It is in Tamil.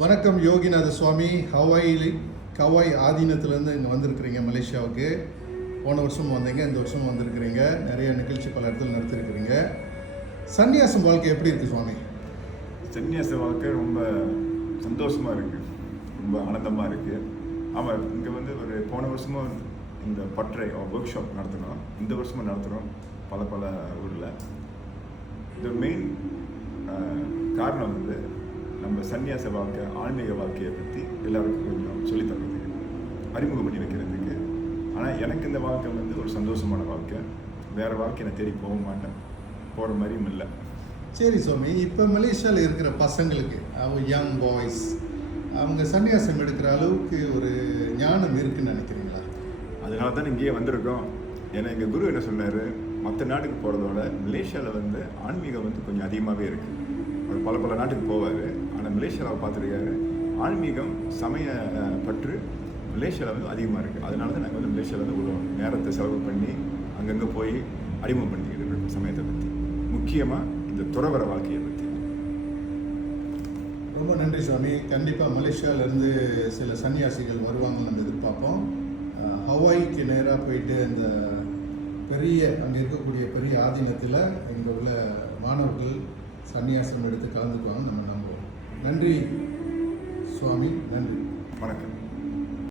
வணக்கம் யோகிநாத சுவாமி. கவாய் ஆதீனத்திலேருந்து இங்கே வந்திருக்கிறீங்க மலேசியாவுக்கு. போன வருஷம் வந்தீங்க, இந்த வருஷம் வந்திருக்கிறீங்க. நிறைய நிகழ்ச்சி பல இடத்துல நடத்திருக்கிறீங்க. சன்னியாசம் வாழ்க்கை எப்படி இருக்குது சுவாமி? சன்னியாச வாழ்க்கை ரொம்ப சந்தோஷமாக இருக்குது, ரொம்ப ஆனந்தமாக இருக்குது. ஆமாம், இங்கே வந்து ஒரு போன வருஷமும் இந்த பட்டறை ஒர்க் ஷாப் நடத்தினோம், இந்த வருஷமும் நடத்துகிறோம் பல ஊரில். இந்த மெயின் காரணம் வந்து நம்ம சன்னியாச வாழ்க்கை, ஆன்மீக வாழ்க்கையை பற்றி எல்லாருக்கும் கொஞ்சம் சொல்லித்தரதுக்கு, அறிமுகம் பண்ணி வைக்கிறதுக்கு. ஆனால் எனக்கு இந்த வாழ்க்கை வந்து ஒரு சந்தோஷமான வாழ்க்கை. வேறு வாழ்க்கை நான் தேடி போக மாட்டேன், போகிற மாதிரியும் இல்லை. சரி சுவாமி, இப்போ மலேசியாவில் இருக்கிற பசங்களுக்கு, யங் பாய்ஸ், அவங்க சன்னியாசம் எடுக்கிற அளவுக்கு ஒரு ஞானம் இருக்குன்னு நினைக்கிறீங்களா? அதனால தான் இங்கேயே வந்திருக்கோம். ஏன்னா எங்கள் குரு என்ன சொன்னார், மற்ற நாட்டுக்கு போகிறதோட மலேசியாவில் வந்து ஆன்மீகம் வந்து கொஞ்சம் அதிகமாகவே இருக்குது. அவர் பல நாட்டுக்கு போவார், ஆனால் மலேசியாவில் பார்த்துருக்காரு ஆன்மீகம் சமய பற்று மலேசியாவில் வந்து அதிகமாக இருக்குது. அதனால தான் நாங்கள் வந்து மலேசியாவில் வந்து இவ்வளோ நேரத்தை செலவு பண்ணி அங்கங்கே போய் அறிமுகம் பண்ணிக்கிட்டு இருக்கோம் சமயத்தை பற்றி, முக்கியமாக இந்த துறவர வாழ்க்கையை பற்றி. ரொம்ப நன்றி சுவாமி. கண்டிப்பாக மலேசியாவிலேருந்து சில சன்னியாசிகள் வருவாங்கன்னு நம்ம எதிர்பார்ப்போம். ஹவாய்க்கு நேராக போயிட்டு இந்த அங்கே இருக்கக்கூடிய பெரிய ஆதீனத்தில் இங்கே உள்ள மாணவர்கள் சன்னியாசம் எடுத்து கலந்துக்குவாங்க நம்ம நம்புவோம். நன்றி சுவாமி, நன்றி. வணக்கம்.